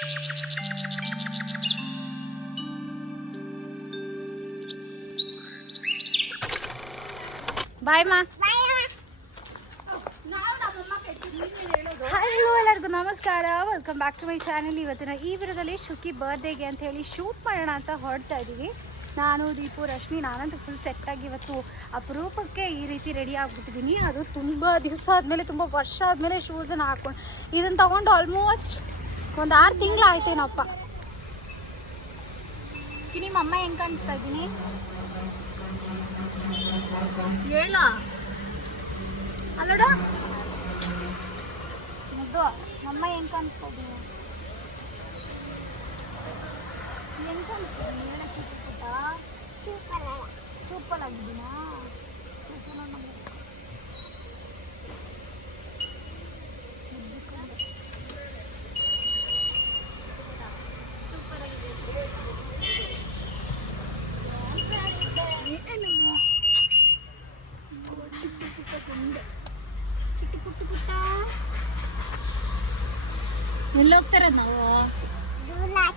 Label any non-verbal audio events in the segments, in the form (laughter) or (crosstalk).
ಬಾಯ್ ಮಾ. ಹಲೋ ಎಲ್ಲರಿಗೂ ನಮಸ್ಕಾರ. Welcome back to my channel ಇವತ್ತಿನ ಈ ವಿಡಿಯೋದಲ್ಲಿ ಶುಕಿ ಬರ್ಡೇಗೆ ಅಂತ ಹೇಳಿ ಶೂಟ್ ಮಾಡೋಣ ಅಂತ ಹೊರಡ್ತಾ ಇದ್ದೀವಿ ನಾನು, ದೀಪು, ರಶ್ಮಿ, ನಾನಂತೂ ಫುಲ್ ಸೆಟ್ಟಾಗಿ ಇವತ್ತು ಅಪರೂಪಕ್ಕೆ ಈ ರೀತಿ ರೆಡಿ ಆಗ್ಬಿಟ್ಟಿದ್ದೀನಿ. ಅದು ತುಂಬ ದಿವಸ ಆದಮೇಲೆ, ತುಂಬ ವರ್ಷ ಆದಮೇಲೆ ಶೂಸನ್ನು ಹಾಕೊಂಡು ಇದನ್ನು ತಗೊಂಡು ಆಲ್ಮೋಸ್ಟ್ ಒಂದು ಆರು ತಿಂಗಳು ಆಯ್ತೇನಪ್ಪ ಚಿನಿ ಅಮ್ಮ ಹೆಂಗೆ ಕಾಣಿಸ್ತಾ ಇದ್ದೀನಿ? ಹೇಳ. ಅಲ್ಲೋಡ ಮುದ್ದು ಅಮ್ಮ ಹೆಂಗ್ ಕಾಣಿಸ್ತಾ ಇದ್ದೀನಿ? ಹೆಂಗ್ ಕಾಣಿಸ್ತಾ ಇದ್ದೀನಿ? ಹೇಳ ಚೂಪಲ್ಲ ಚೂಪಲ್ ಆಗಿದ್ದೀನಾ ಚೂಪಲ್ ಏನು ಚಿಕ್ಕ ಪುಟ್ಟ ಗೊಂಡೆ ಚಿಕ್ಕ ಪುಟ್ಟ ಪುಟ್ಟ ಎಲ್ಲಿ ಹೋಗ್ತಾರ ನಾವು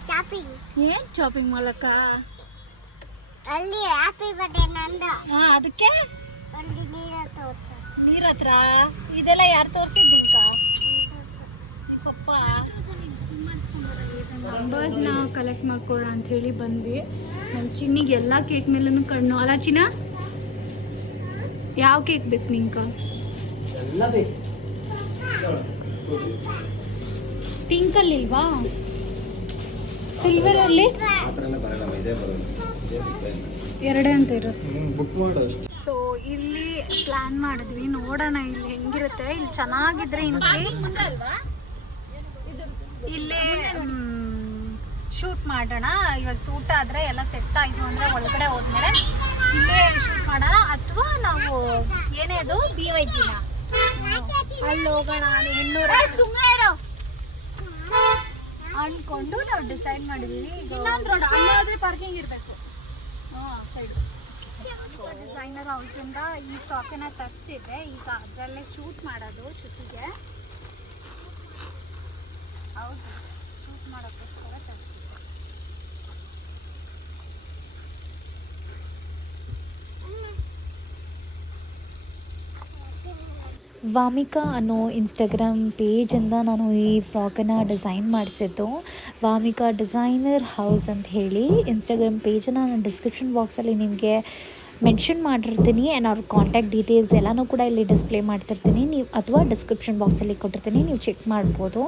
ಶಾಪಿಂಗ್ ಏನ್ ಶಾಪಿಂಗ್ ಮಾಡಕ್ಕ? ಅಲ್ಲಿ ಹ್ಯಾಪಿ ಬರ್ಡೇ ನಂದ. ಹಾ ಅದಕ್ಕೆ? ಒಂದು ನೀರ ತೋರ್ಸ. ನೀರ್ ಹತ್ರ? ಇದೆಲ್ಲ ಯಾರು ತೋರ್ಸಿದ್ದಿಂಕ ಈ ಪಪ್ಪ. ನಾವು ಕಲೆಕ್ಟ್ ಮಾಡ್ಕೊಳ ಅಂತ ಹೇಳಿ ಬಂದ್ವಿ. ನಮ್ಮ ಚಿನ್ನಿಗೆ ಎಲ್ಲ ಕೇಕ್ ಮೇಲೂ ಕಣ್ಣು. ಅಲ್ಲ ಚಿನ್ನ? ಯಾವ ಕೇಕ್ ಬೇಕು ನಿಂಕ ಎಲ್ಲ ಬೇಕು. ಪಿಂಕಲ್ಲಿ ಇಲ್ವಾ ಸಿಲ್ವರ್ ಅಲ್ಲಿ ಆ ಬರಲ್ಲ ಇದೇ ಬರೋದು ಇದೇ ಸಿಗ್ತಾ ಎರಡೇ ಅಂತ ಇರುತ್ತೆ ಸೊ ಇಲ್ಲಿ ಪ್ಲಾನ್ ಮಾಡಿದ್ವಿ. ನೋಡೋಣ ಇಲ್ಲಿ ಹೆಂಗಿರುತ್ತೆ. ಇಲ್ಲಿ ಚೆನ್ನಾಗಿದ್ರೆ ಇನ್ ಕೇಸ್ ಇಲ್ಲೇ ಶೂಟ್ ಮಾಡೋಣ. ಇವಾಗ ಸೂಟ್ ಆದ್ರೆ ಎಲ್ಲ ಸೆಟ್ ಆಯ್ತು ಅಂದ್ರೆ ಒಳಗಡೆ ಹೋದ್ಮೇಲೆ ಇಲ್ಲೇ ಶೂಟ್ ಮಾಡೋಣ. ಅಥವಾ ನಾವು ಏನೇ ಅದು ಬಿ ವೈ ಜಿನ ಅಲ್ಲಿ ಹೋಗೋಣ ಹೆಣ್ಣೂರ ಸುಮ್ಮನೆ ಅನ್ಕೊಂಡು ನಾವು ಡಿಸೈಡ್ ಮಾಡಿದೀವಿ. ಇನ್ನೊಂದು ರೋಡ್ ಅಲ್ಲಾದ್ರೆ ಪಾರ್ಕಿಂಗ್ ಇರಬೇಕು. ಹಾಂ ಸೈಡು ಡಿಸೈನರ್ ಹೌಸಿಂದ ಈ ಸ್ಟಾಕನ್ನ ತರಿಸಿದ್ದೆ ಈಗ ಅದರಲ್ಲೇ ಶೂಟ್ ಮಾಡೋದು ಶೂಟಿಗೆ ಹೌದು. ಶೂಟ್ ಮಾಡೋಕ್ಕೋಸ್ಕರ ವಾಮಿಕಾ ಅನ್ನೋ ಇನ್ಸ್ಟಾಗ್ರಾಮ್ ಪೇಜಿಂದ ನಾನು ಈ ಫ್ರಾಕನ್ನು ಡಿಸೈನ್ ಮಾಡಿಸಿದ್ದು. ವಾಮಿಕಾ ಡಿಸೈನರ್ ಹೌಸ್ ಅಂತ ಹೇಳಿ ಇನ್ಸ್ಟಾಗ್ರಾಮ್ ಪೇಜನ್ನು ನಾನು ಡಿಸ್ಕ್ರಿಪ್ಷನ್ ಬಾಕ್ಸಲ್ಲಿ ನಿಮಗೆ ಮೆನ್ಷನ್ ಮಾಡಿರ್ತೀನಿ. ಆ್ಯಂಡ್ ಅವ್ರ ಕಾಂಟ್ಯಾಕ್ಟ್ ಡೀಟೇಲ್ಸ್ ಎಲ್ಲನೂ ಕೂಡ ಇಲ್ಲಿ ಡಿಸ್ಪ್ಲೇ ಮಾಡ್ತಿರ್ತೀನಿ. ನೀವು ಅಥವಾ ಡಿಸ್ಕ್ರಿಪ್ಷನ್ ಬಾಕ್ಸಲ್ಲಿ ಕೊಟ್ಟಿರ್ತೀನಿ. ನೀವು ಚೆಕ್ ಮಾಡ್ಬೋದು.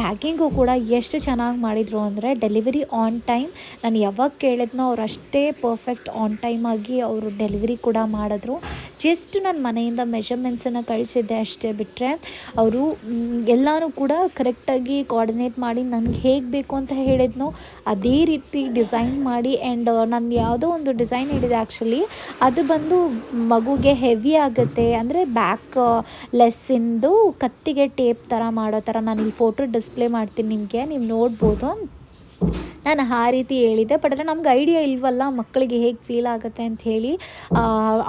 ಪ್ಯಾಕಿಂಗು ಕೂಡ ಎಷ್ಟು ಚೆನ್ನಾಗಿ ಮಾಡಿದರು ಅಂದರೆ ಡೆಲಿವರಿ ಆನ್ ಟೈಮ್ ನಾನು ಯಾವಾಗ ಕೇಳಿದ್ನೋ ಅವ್ರು ಅಷ್ಟೇ ಪರ್ಫೆಕ್ಟ್ ಆನ್ ಟೈಮ್ ಆಗಿ ಅವರು ಡೆಲಿವರಿ ಕೂಡ ಮಾಡಿದ್ರು. ಜಸ್ಟ್ ನಾನು ಮನೆಯಿಂದ ಮೆಷರ್ಮೆಂಟ್ಸನ್ನು ಕಳಿಸಿದ್ದೆ ಅಷ್ಟೇ ಬಿಟ್ಟರೆ ಅವರು ಎಲ್ಲನೂ ಕೂಡ ಕರೆಕ್ಟಾಗಿ ಕೋಆರ್ಡಿನೇಟ್ ಮಾಡಿ ನನಗೆ ಹೇಗೆ ಬೇಕು ಅಂತ ಹೇಳಿದ್ನೋ, ಅದೇ ರೀತಿ ಡಿಸೈನ್ ಮಾಡಿ ಆ್ಯಂಡ್ ನಾನು ಯಾವುದೋ ಒಂದು ಡಿಸೈನ್ ಹೇಳಿದೆ ಆ್ಯಕ್ಚುಲಿ ಅದು ಬಂದು ಮಗುಗೆ ಹೆವಿ ಆಗುತ್ತೆ. ಅಂದರೆ ಬ್ಯಾಕ್ ಲೆಸ್ಸಿಂದು ಕತ್ತಿಗೆ ಟೇಪ್ ಥರ ಮಾಡೋ ಥರ ನಾನು ಇಲ್ಲಿ ಫೋಟೋ ಡಿಸ್ಪ್ಲೇ ಮಾಡ್ತೀನಿ ನಿಮಗೆ, ನೀವು ನೋಡ್ಬೋದು ನಾನು ಆ ರೀತಿ ಹೇಳಿದ್ದೆ. ಬಟ್ ಆದರೆ ನಮ್ಗೆ ಐಡಿಯಾ ಇಲ್ವಲ್ಲ, ಮಕ್ಕಳಿಗೆ ಹೇಗೆ ಫೀಲ್ ಆಗುತ್ತೆ ಅಂತ ಹೇಳಿ.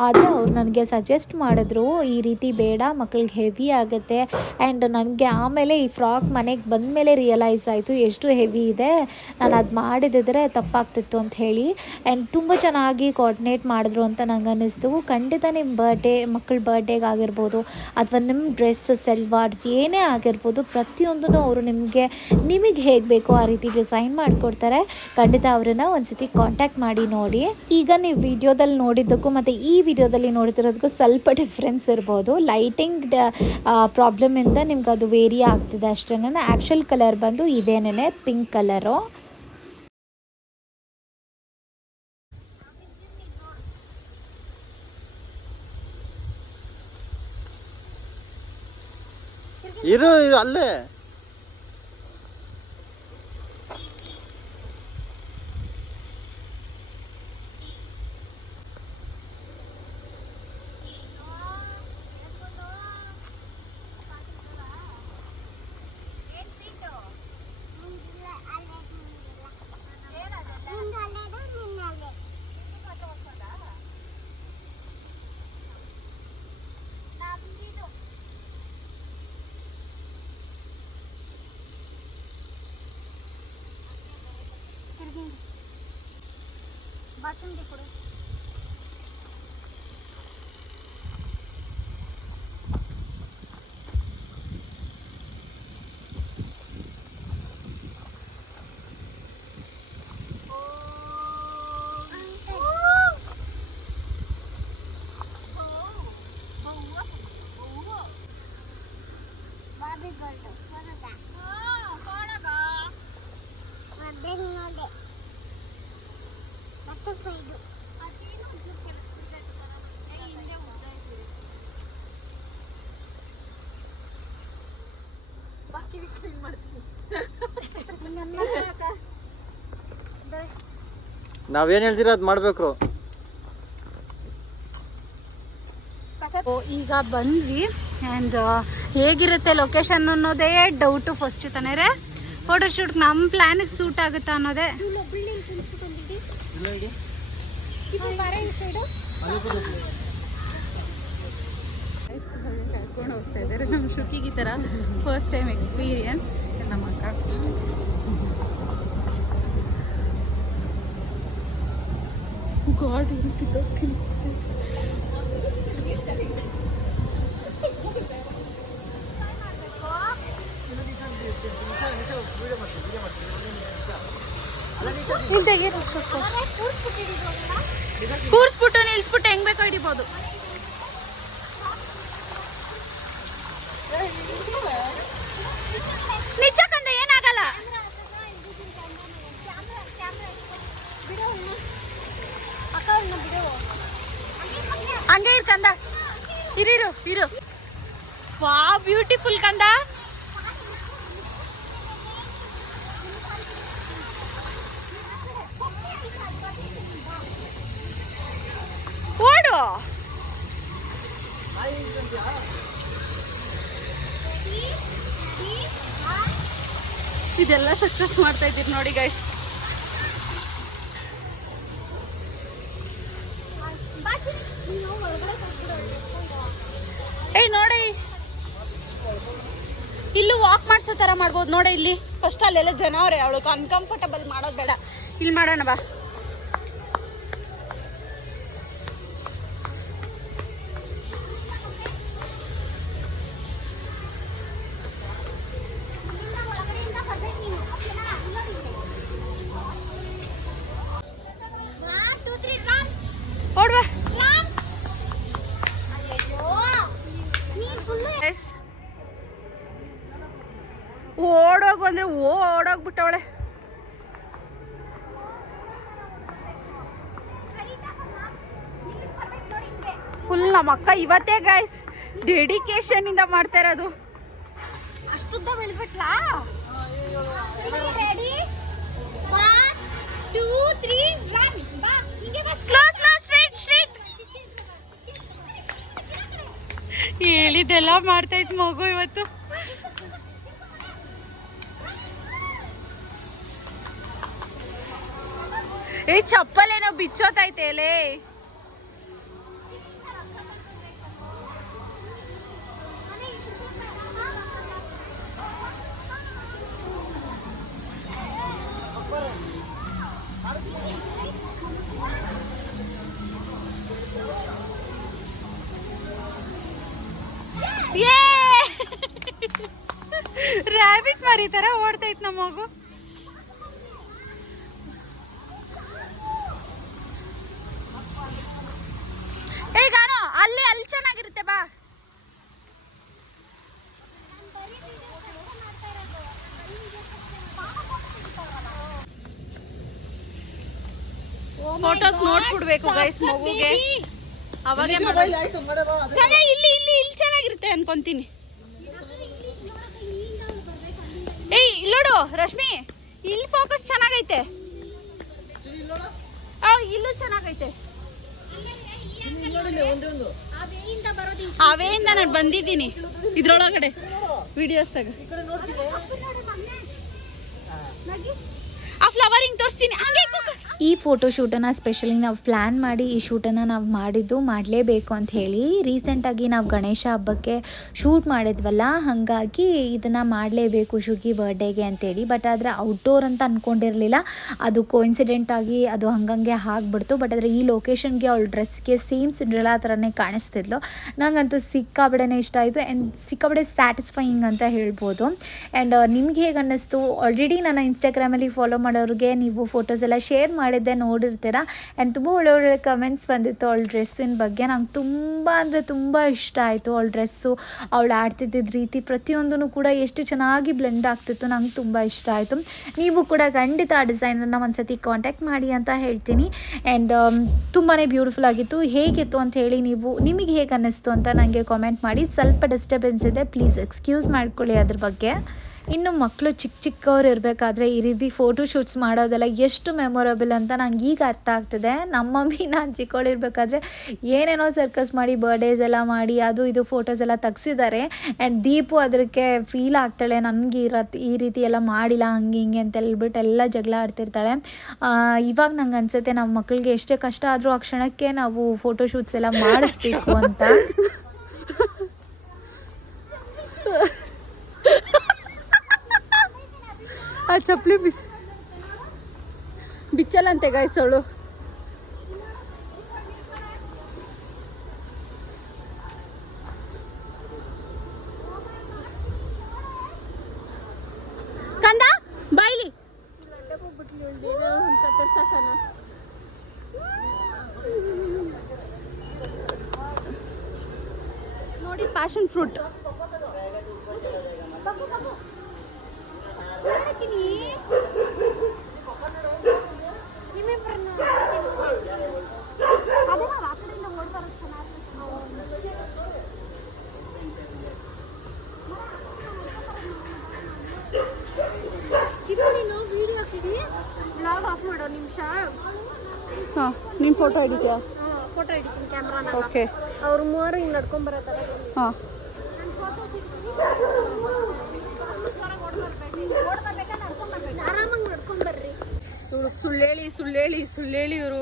ಆದರೆ ಅವ್ರು ನನಗೆ ಸಜೆಸ್ಟ್ ಮಾಡಿದ್ರು, ಈ ರೀತಿ ಬೇಡ, ಮಕ್ಕಳಿಗೆ ಹೆವಿ ಆಗುತ್ತೆ. ಆ್ಯಂಡ್ ನನಗೆ ಆಮೇಲೆ ಈ ಫ್ರಾಕ್ ಮನೆಗೆ ಬಂದ ಮೇಲೆ ರಿಯಲೈಸ್ ಆಯಿತು, ಎಷ್ಟು ಹೆವಿ ಇದೆ. ನಾನು ಅದು ಮಾಡಿದಿದ್ರೆ ತಪ್ಪಾಗ್ತಿತ್ತು ಅಂತ ಹೇಳಿ. ಆ್ಯಂಡ್ ತುಂಬ ಚೆನ್ನಾಗಿ ಕೋಆರ್ಡಿನೇಟ್ ಮಾಡಿದ್ರು ಅಂತ ನಂಗೆ ಅನ್ನಿಸ್ತು. ಖಂಡಿತ ನಿಮ್ಮ ಬರ್ಡೇ ಮಕ್ಕಳ ಬರ್ಡೇಗೆ ಆಗಿರ್ಬೋದು, ಅಥವಾ ನಿಮ್ಮ ಡ್ರೆಸ್ ಸೆಲ್ವಾರ್ಸ್ ಏನೇ ಆಗಿರ್ಬೋದು ಪ್ರತಿಯೊಂದೂ ಅವರು ನಿಮಗೆ ನಿಮಗೆ ಹೇಗೆ ಬೇಕೋ ಆ ರೀತಿ ಡಿಸೈನ್ ಮಾಡಿಕೊಡ್ತಾರೆ. ಖಂಡಿತ ಅವರನ್ನ ಒಂದ್ಸತಿ ಕಾಂಟ್ಯಾಕ್ಟ್ ಮಾಡಿ ನೋಡಿ. ಈಗ ನೀವು ವಿಡಿಯೋದಲ್ಲಿ ನೋಡಿದ್ದಕ್ಕೂ ಮತ್ತೆ ಈ ವಿಡಿಯೋದಲ್ಲಿ ನೋಡ್ತಿರೋದಕ್ಕೂ ಸ್ವಲ್ಪ ಡಿಫ್ರೆನ್ಸ್ ಇರ್ಬೋದು. ಲೈಟಿಂಗ್ ಪ್ರಾಬ್ಲಮ್ ಇಂದ ನಿಮ್ಗೆ ಅದು ವೇರಿ ಆಗ್ತಿದೆ ಅಷ್ಟೇ ಆ್ಯಕ್ಚುಲ್ ಕಲರ್ ಬಂದು ಇದೇನೇ ಪಿಂಕ್ ಕಲರು ಇರು ಇರು, ಅಲ್ಲೇ. 集めでこれ。ನಾವೇನ್ ಹೇಳ್ತೀರ ಅದ್ ಮಾಡ್ಬೇಕು. ಓ, ಈಗ ಬಂದ್ವಿ. ಆ್ಯಂಡ್ ಹೇಗಿರುತ್ತೆ ಲೊಕೇಶನ್ ಅನ್ನೋದೇ ಡೌಟು ಫಸ್ಟ್ ತಾನೇ ರೇ. ಫೋಟೋಶೂಟ್ ನಮ್ಮ ಪ್ಲ್ಯಾನಿಗೆ ಸೂಟ್ ಆಗುತ್ತಾ ಅನ್ನೋದೇ. ಕರ್ಕೊಂಡು ಹೋಗ್ತಾ ಇದ್ದಾರೆ. ನಮ್ಮ ಶುಕಿಗೆ ಈ ಥರ ಫಸ್ಟ್ ಟೈಮ್ ಎಕ್ಸ್ಪೀರಿಯನ್ಸ್ ನಮ್ಮ ಅಕ್ಕ ಗಾಡ್ ಕೂರ್ಸ್ಬಿಟ್ಟು ನಿಲ್ಸ್ಬಿಟ್ಟು ಹೆಂಗ್ ಬೇಕೋ ಹಿಡಿಬೋದು ನಿಜ ಕಂದ ಏನಾಗಲ್ಲ ಹಂಗೆ ಇರ್ ಕಂದ ಇರಿರು ಇರು. ವಾ ಬ್ಯೂಟಿಫುಲ್ ಕಂದ. ಓಡು. ಇದೆಲ್ಲ ಸಕ್ಸಸ್ ಮಾಡ್ತಾ ಇದ್ದೀರಿ ನೋಡಿ ಗೈಸ್ ಏಯ್ ನೋಡಿ ಇಲ್ಲೂ ವಾಕ್ ಮಾಡ್ಸೋ ಥರ ಮಾಡ್ಬೋದು. ನೋಡಿ ಇಲ್ಲಿ. ಫಸ್ಟ್ ಅಲ್ಲೆಲ್ಲ ಜನ ಅವ್ರೆ ಅವಳು. ಅನ್ಕಂಫರ್ಟಬಲ್ ಮಾಡೋದು ಬೇಡ. ಇಲ್ಲಿ ಮಾಡೋಣ ಬಾ. ಓಡೋಗು ಅಂದ್ರೆ ಓಡೋಗ್ಬಿಟ್ಟವಳೆ ಫುಲ್ ನಮ್ಮ ಅಕ್ಕ ಇವತ್ತೇ ಗೈಸ್ ಡೆಡಿಕೇಶನ್ ಇಂದ ಮಾಡ್ತಾ ಇರೋದು ಅಷ್ಟುದ್ದ ಬೆಳ್ಬಿಟ್ಲಾ ರೆಡಿ ಮಾಡ್ತಾ ಇತ್ತು ಮಗು ರನ್ ಏ ಚಪ್ಪಲೇನೋ ಬಿಚ್ಚೋತೈತೆ ಲೇ ರ್ಯಾಬಿಟ್ ಮರಿ ತರ ಓಡ್ತೈತ್ ನಮ್ಮ ಮಗು ಈಗಾನು ಅಲ್ಲಿ ಅಲ್ಲಿ ಚೆನ್ನಾಗಿರುತ್ತೆ ಬಾ ಫೋಟೋಸ್ ನೋಡ್ಬಿಡ್ಬೇಕು ಗೈಸ್ ಮಗುಗೆ. ಅವಾಗ ಇಲ್ಲಿ ಇಲ್ಲಿ ಇಲ್ಲಿ ಚೆನ್ನಾಗಿರುತ್ತೆ ಅನ್ಕೊಂತೀನಿ. ಏಯ್ ಇಲ್ಲೋಡು ನೋಡು ರಶ್ಮಿ. ಇಲ್ಲಿ ಫೋಕಸ್ ಚೆನ್ನಾಗೈತೆ. ಆ, ಇಲ್ಲೂ ಚೆನ್ನಾಗೈತೆ. ಅವೇಯಿಂದ ನಾನು ಬಂದಿದ್ದೀನಿ. ಇದ್ರೊಳಗಡೆ. ವಿಡಿಯೋಸ್ ಆ ಫ್ಲವರ್ ಹಿಂಗ್ ತೋರಿಸ್ತೀನಿ. ಹಂಗೆ. ಈ ಫೋಟೋ ಶೂಟನ್ನು ಸ್ಪೆಷಲಿ ನಾವು ಪ್ಲ್ಯಾನ್ ಮಾಡಿ ಈ ಶೂಟನ್ನು ನಾವು ಮಾಡಿದ್ದು ಮಾಡಲೇಬೇಕು ಅಂತ ಹೇಳಿ ರೀಸೆಂಟಾಗಿ ನಾವು ಗಣೇಶ ಹಬ್ಬಕ್ಕೆ ಶೂಟ್ ಮಾಡಿದ್ವಲ್ಲ, ಹಾಗಾಗಿ ಇದನ್ನು ಮಾಡಲೇಬೇಕು ಶುಗಿ ಬರ್ಡೇಗೆ ಅಂತೇಳಿ ಬಟ್ ಆದರೆ ಔಟ್ಡೋರ್ ಅಂತ ಅಂದ್ಕೊಂಡಿರಲಿಲ್ಲ ಅದು ಕೋಇನ್ಸಿಡೆಂಟಾಗಿ ಅದು ಹಂಗಂಗೆ ಆಗಿಬಿಡ್ತು. ಬಟ್ ಆದರೆ ಈ ಲೊಕೇಶನ್ಗೆ ಅವಳ ಡ್ರೆಸ್ಗೆ ಸೇಮ್ ಸಿಂಡ್ರೆಲಾ ಥರನೇ ಕಾಣಿಸ್ತಿದ್ಲು. ನಂಗಂತೂ ಸಿಕ್ಕಾಬಡೆನೇ ಇಷ್ಟ ಆಯಿತು. ಆ್ಯಂಡ್ ಸಿಕ್ಕಾಬಡೆ ಸ್ಯಾಟಿಸ್ಫೈಯಿಂಗ್ ಅಂತ ಹೇಳ್ಬೋದು. ಆ್ಯಂಡ್ ನಿಮ್ಗೆ ಹೇಗೆ ಅನ್ನಿಸ್ತು? ಆಲ್ರೆಡಿ ನನ್ನ ಇನ್ಸ್ಟಾಗ್ರಾಮಲ್ಲಿ ಫಾಲೋ ಮಾಡೋರಿಗೆ ನೀವು ಫೋಟೋಸ್ ಎಲ್ಲ ಶೇರ್ ಮಾಡಿದ್ದೆ ನೋಡಿರ್ತೀರ? ಆ್ಯಂಡ್ ತುಂಬ ಒಳ್ಳೆ ಒಳ್ಳೆ ಕಮೆಂಟ್ಸ್ ಬಂದಿತ್ತು ಅವಳ ಡ್ರೆಸ್ಸಿನ ಬಗ್ಗೆ. ನಂಗೆ ತುಂಬ ಅಂದರೆ ತುಂಬ ಇಷ್ಟ ಆಯಿತು ಅವಳ ಡ್ರೆಸ್ಸು ಅವಳು ಆಡ್ತಿದ್ದಿದ್ದ ರೀತಿ ಪ್ರತಿಯೊಂದೂ ಕೂಡ ಎಷ್ಟು ಚೆನ್ನಾಗಿ ಬ್ಲೆಂಡ್ ಆಗ್ತಿತ್ತು ನಂಗೆ ತುಂಬ ಇಷ್ಟ ಆಯಿತು. ನೀವು ಕೂಡ ಖಂಡಿತ ಆ ಡಿಸೈನರ್ನ ಒಂದ್ಸತಿ ಕಾಂಟ್ಯಾಕ್ಟ್ ಮಾಡಿ ಅಂತ ಹೇಳ್ತೀನಿ. ಆ್ಯಂಡ್ ತುಂಬಾ ಬ್ಯೂಟಿಫುಲ್ ಆಗಿತ್ತು. ಹೇಗಿತ್ತು ಅಂತ ಹೇಳಿ ನೀವು, ನಿಮಗೆ ಹೇಗೆ ಅನ್ನಿಸ್ತು ಅಂತ ನನಗೆ ಕಾಮೆಂಟ್ ಮಾಡಿ. ಸ್ವಲ್ಪ ಡಿಸ್ಟರ್ಬೆನ್ಸ್ ಇದೆ. ಪ್ಲೀಸ್ ಎಕ್ಸ್ಕ್ಯೂಸ್ ಮಾಡ್ಕೊಳ್ಳಿ ಅದ್ರ ಬಗ್ಗೆ. ಇನ್ನು ಮಕ್ಕಳು ಚಿಕ್ಕ ಚಿಕ್ಕವ್ರು ಇರಬೇಕಾದ್ರೆ ಈ ರೀತಿ ಫೋಟೋ ಶೂಟ್ಸ್ ಮಾಡೋದೆಲ್ಲ ಎಷ್ಟು ಮೆಮೊರಬಲ್ ಅಂತ ನಂಗೆ ಈಗ ಅರ್ಥ ಆಗ್ತದೆ. ನಮ್ಮ ಮಮ್ಮಿ ನಾನು ಚಿಕ್ಕವಳಿರ್ಬೇಕಾದ್ರೆ ಏನೇನೋ ಸರ್ಕಸ್ ಮಾಡಿ ಬರ್ಡೇಸ್ ಎಲ್ಲ ಮಾಡಿ, ಅದು ಇದು ಫೋಟೋಸ್ ಎಲ್ಲ ತೆಗ್ಸಿದ್ದಾರೆ. ಆ್ಯಂಡ್ ದೀಪು ಅದಕ್ಕೆ ಫೀಲ್ ಆಗ್ತಾಳೆ, ನನಗೆ ಇರತ್ತೆ ಈ ರೀತಿ ಎಲ್ಲ ಮಾಡಿಲ್ಲ, ಹಂಗೆ ಹಿಂಗೆ ಅಂತ ಹೇಳ್ಬಿಟ್ಟು ಎಲ್ಲ ಜಗಳ ಆಡ್ತಿರ್ತಾಳೆ. ಇವಾಗ ನಂಗೆ ಅನ್ಸುತ್ತೆ ನಮ್ಮ ಮಕ್ಕಳಿಗೆ ಎಷ್ಟೇ ಕಷ್ಟ ಆದರೂ ಆ ಕ್ಷಣಕ್ಕೆ ನಾವು ಫೋಟೋ ಶೂಟ್ಸ್ ಎಲ್ಲ ಮಾಡಿಸ್ಬೇಕು ಅಂತ. (laughs) ಆ ಚಪ್ಪಲಿ ಬಿಸ್ ಬಿಚ್ಚಲ್ಲಂತೆ ಗಾಯಿಸೋಳು ಕಂದ ಬಾಯ್ಲಿ ನೋಡಿ ಪ್ಯಾಷನ್ ಫ್ರೂಟ್ ಬ್ಲಾಗ್ ಆಫ್ ಮಾಡೋ ನಿಮಿಷ ಹಾಂ ನೀನು ಫೋಟೋ ಹಿಡಿತೀಯಾ ಫೋಟೋ ಹಿಡಿತೀನಿ ಕ್ಯಾಮ್ರಾನ ಓಕೆ ಅವ್ರು ಮೂವರು ಹಿಂಗೆ ನಡ್ಕೊಂಡ್ ಬರತ್ತಾರ ಹಾಂ ಸುಳ್ಳೇಳಿ ಸುಳ್ಳೇಳಿ ಇವರು.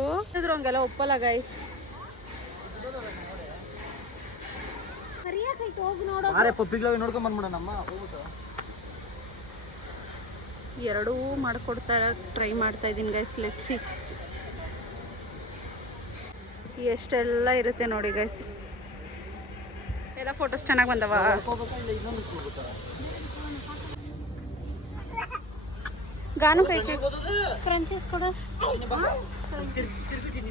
ಹಂಗೆಲ್ಲ ಒಪ್ಪಲ್ಲ ಗೈಸ್ ಎರಡೂ ಮಾಡ್ಕೊಡ್ತಾ ಟ್ರೈ ಮಾಡ್ತಾ ಇದ್ದೀನಿ ಗೈಸ್ ಲೆಟ್ಸಿ ಎಷ್ಟೆಲ್ಲ ಇರುತ್ತೆ ನೋಡಿ ಗೈಸ್ ಎಲ್ಲ ಫೋಟೋಸ್ ಚೆನ್ನಾಗಿ ಬಂದವ. ಗಾನು ಕೈ ಕೈ ಕ್ರಂಚಸ್ ಕೊಡು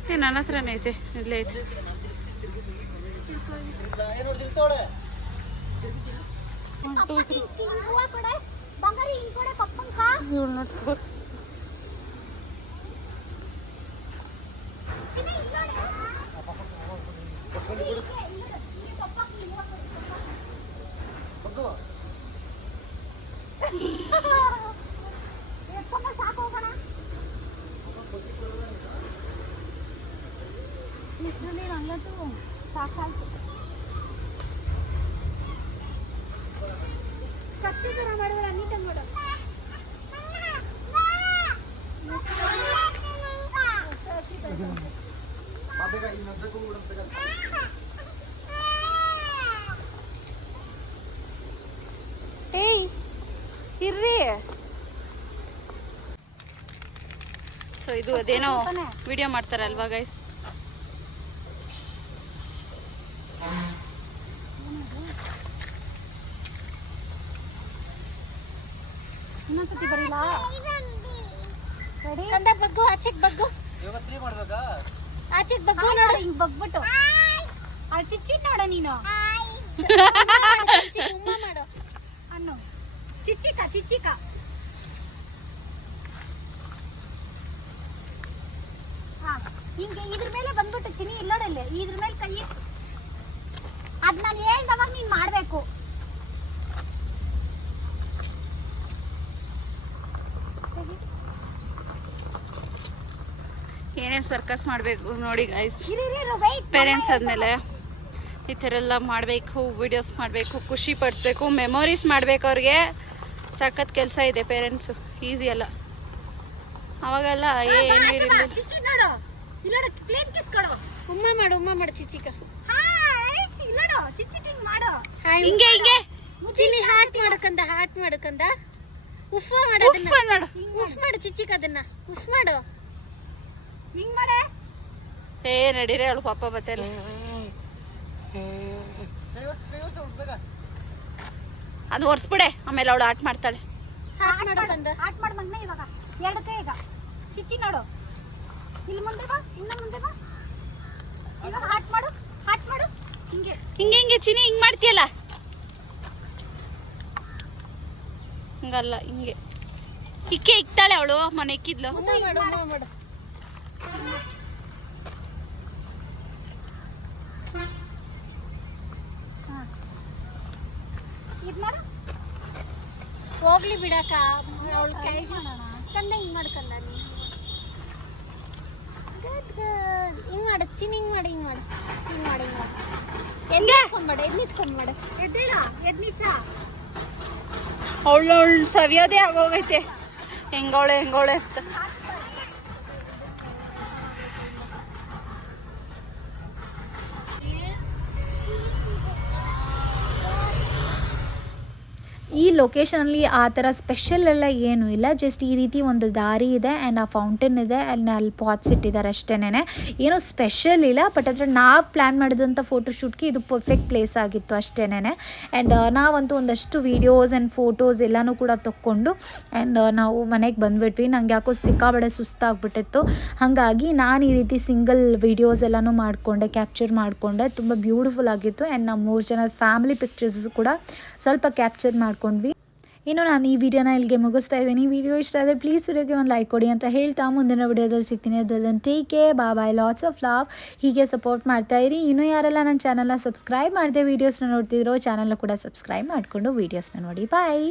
ಏ ನನ್ನ ಹತ್ರನೇ ಐತೆ ಇಲ್ಲೇ ಐತೆ ಬಂಗಾರಿ ಹಿಂಗ್ ಕೊಡೆ ಪಪ್ಪಂಕ ಇವಳು ನೋಡಿ ತೋರಿಸ್ ಲಿಟ್ರಲಿ ನಂಗಂತೂ ಸಾಕಾಯ್ತು ಕತ್ತಿ ಥರ ಮಾಡಿದ್ರೆ ನೀಟಾಗಿ ಮಾಡು ಏಯ್ ಇರ್ರಿ ಸೊ ಇದು ಅದೇನೋ ವಿಡಿಯೋ ಮಾಡ್ತಾರಲ್ವಾ ಗೈಸ್ ಇನ್ನೊಂದ್ಸತಿ ಬರೀಲ? ರೆಡಿ? ಕಂದ ಬಗ್ಗು ಆಚೆಗೆ ಬಗ್ಗು. ಆಚೆಗೆ ಬಗ್ಗು ನೋಡು. ಹಿಂಗ್ ಬಗ್ಬಿಟ್ಟು. ಅಲ್ಲಿ ಚಿಚ್ಚಿ ನೋಡ ನೀನು. ಚಿಚ್ಚಿ ಉಮ್ಮ ಮಾಡು. ಅನ್ನು. ಚಿಚ್ಚಿಕ ಚಿಚ್ಚಿಕ. ಹಾ ಹಿಂಗೆ ಇದ್ರ ಮೇಲೆ ಬಂದ್ಬಿಟ್ಟು ಚಿನಿ ಇಲ್ಲೋಡಲ್ಲೇ. ಇದ್ರ ಮೇಲೆ ಕೈ ಅದ್ ನಾನು ಹೇಳ್ದವಾಗ ನೀನ್ ಮಾಡ್ಬೇಕು. ಏನೇನು ಸರ್ಕಸ್ ಮಾಡಬೇಕು ನೋಡಿ ಗೈಸ್ ಇರು ಇರು, ಇರು ಪೇರೆಂಟ್ಸ್ ಆದಮೇಲೆ ಈ ಥರ ಎಲ್ಲ ಮಾಡಬೇಕು ವಿಡಿಯೋಸ್ ಮಾಡಬೇಕು ಖುಷಿ ಪಡಿಸ್ಬೇಕು ಮೆಮೊರೀಸ್ ಮಾಡ್ಬೇಕು ಅವ್ರಿಗೆ. ಸಖತ್ ಕೆಲಸ ಇದೆ ಪೇರೆಂಟ್ಸು ಈಸಿ ಅಲ್ಲ. ಅವಾಗೆಲ್ಲ ಏನು ಉಮ್ಮ ಮಾಡು ಉಮ್ಮ ಮಾಡು ಚಿಚಿಕ ಹಾಯ್ ಇಲ್ಲೋಡು ಚಿಚ್ಚಿ ಹಿಂಗ್ ಮಾಡು. ಹಿಂಗೆ. ಹಿಂಗೆ ಚಿನ್ನಿ ಹಾಟ್ ಮಾಡಕಂದ ಹಾಟ್ ಮಾಡಕಂದ. ಉಫ್ ಮಾಡು. ಅದನ್ನ ಉಫ್ ಮಾಡು. ಉಫ್ ಮಾಡು ಚಿಚಿಕ ಅದನ್ನ. ಉಫ್ ಮಾಡು. ಹಿಂಗ್ ಮಾಡೆ? ಏ ನಡೀರಿ ಅವಳು ಪಾಪ ಬತ್ತಲ್ಲ ಅದು ಒರ್ಸ್ಬಿಡೆ ಆಮೇಲೆ ಅವಳು ಆಟ ಮಾಡ್ತಾಳೆ. ಹಾಟ್ ಮಾಡಕಂದ ಆಟ್ ಮಾಡು ಮಗ್ನ ಇವಾಗ. ಎರಡು ಈಗ. ಚಿಚ್ಚಿ ನೋಡು. ಇಲ್ಲಿ ಮುಂದೆ ಬಾ ಇನ್ನ ಮುಂದೆ ಬಾ. ಇವಾಗ ಹಾಟ್ ಮಾಡು ಹಾಟ್ ಮಾಡು. ಹಿಂಗೆ. ಹಿಂಗೆ ಹಿಂಗೆ ಚಿನಿ ಹಿಂಗೆ ಮಾಡ್ತೀಯಲ್ಲ? ಹಂಗಲ್ಲ ಹಿಂಗೆ. ಇಕ್ಕೆ ಇಕ್ತಾಳೆ ಅವಳು ಮನೆ ಇಕ್ಕಿದ್ಲು. ಮಾಡು. ಹೋಗ್ಲಿ ಬಿಡಕ ಅವಳು ಕೈ ಕಂದ ಹಿಂಗ್ ಮಾಡ್ಕಲ್ಲ ಹಿಂಗ್ ಮಾಡು. ಚಿನ್ ಹಿಂಗ್ ಮಾಡಿ ಹಿಂಗ್ ಮಾಡು. ಹಿಂಗ್ ಮಾಡಿ ಹಿಂಗ್ ಮಾಡು. ಎದ್ ನಿಂತ್ಕೊಂಡ್ ಮಾಡು ಎದ್ ನಿಂತ್ಕೊಂಡ್ ಮಾಡು. ಎದ್ದೇಳ ಎದ್ ನೀಚ. ಅವಳು ಅವಳು ಸವಿಯೋದೇ ಆಗೋಗೈತೆ. ಹೆಂಗೋಳೆ ಹೆಂಗವಳೆ ಅಂತ. ಈ ಲೊಕೇಶನಲ್ಲಿ ಆ ಥರ ಸ್ಪೆಷಲ್ ಎಲ್ಲ ಏನೂ ಇಲ್ಲ. ಜಸ್ಟ್ ಈ ರೀತಿ ಒಂದು ದಾರಿ ಇದೆ ಆ್ಯಂಡ್ ಆ ಫೌಂಟೇನ್ ಇದೆ. ಆ್ಯಂಡ್ ಅಲ್ಲಿ ಪಾಟ್ಸ್ ಇಟ್ಟಿದ್ದಾರೆ ಅಷ್ಟೇನೆ ಏನೂ ಸ್ಪೆಷಲ್ ಇಲ್ಲ ಬಟ್ ಆದರೆ ನಾವು ಪ್ಲ್ಯಾನ್ ಮಾಡಿದಂಥ ಫೋಟೋಶೂಟ್ಗೆ ಇದು ಪರ್ಫೆಕ್ಟ್ ಪ್ಲೇಸ್ ಆಗಿತ್ತು ಅಷ್ಟೇನೆ ಆ್ಯಂಡ್ ನಾವಂತೂ ಒಂದಷ್ಟು ವೀಡಿಯೋಸ್ ಆ್ಯಂಡ್ ಫೋಟೋಸ್ ಎಲ್ಲನೂ ಕೂಡ ತೊಕ್ಕೊಂಡು ಆ್ಯಂಡ್ ನಾವು ಮನೆಗೆ ಬಂದುಬಿಟ್ವಿ. ನಂಗೆ ಯಾಕೋ ಸಿಕ್ಕಾಬಡೆ ಸುಸ್ತಾಗ್ಬಿಟ್ಟಿತ್ತು. ಹಾಗಾಗಿ ನಾನು ಈ ರೀತಿ ಸಿಂಗಲ್ ವೀಡಿಯೋಸ್ ಎಲ್ಲನೂ ಮಾಡಿಕೊಂಡೆ ಕ್ಯಾಪ್ಚರ್ ಮಾಡಿಕೊಂಡೆ. ತುಂಬ ಬ್ಯೂಟಿಫುಲ್ ಆಗಿತ್ತು. ಆ್ಯಂಡ್ ನಮ್ಮ ಮೂರು ಜನ ಫ್ಯಾಮಿಲಿ ಪಿಕ್ಚರ್ಸ್ ಕೂಡ ಸ್ವಲ್ಪ ಕ್ಯಾಪ್ಚರ್ ಮಾಡ್ಕೊಂಡ್ವಿ. ಇನ್ನು ನಾನು ಈ ವಿಡಿಯೋನ ಇಲ್ಲಿಗೆ ಮುಗಿಸ್ತಾ ಇದ್ದೀನಿ. ವಿಡಿಯೋ ಇಷ್ಟ ಆದರೆ ಪ್ಲೀಸ್ ವಿಡಿಯೋಗೆ ಒಂದು ಲೈಕ್ ಕೊಡಿ ಅಂತ ಹೇಳ್ತಾ ಮುಂದಿನ ವಿಡಿಯೋದಲ್ಲಿ ಸಿಗ್ತೀನಿ. ಅದನ್ನು ಟೇಕ್ ಕೇರ್ ಬಾ ಬಾಯ್ ಲಾಟ್ಸ್ ಆಫ್ ಲವ್ ಹೀಗೆ ಸಪೋರ್ಟ್ ಮಾಡ್ತಾ ಇರಿ. ಇನ್ನೂ ಯಾರೆಲ್ಲ ನನ್ನ ಚಾನಲ್ನ ಸಬ್ಸ್ಕ್ರೈಬ್ ಮಾಡಿದೆ ವೀಡಿಯೋಸ್ನ ನೋಡ್ತಿದ್ರೋ ಚಾನಲ್ನ ಕೂಡ ಸಬ್ಸ್ಕ್ರೈಬ್ ಮಾಡಿಕೊಂಡು ವೀಡಿಯೋಸ್ನ ನೋಡಿ. ಬಾಯ್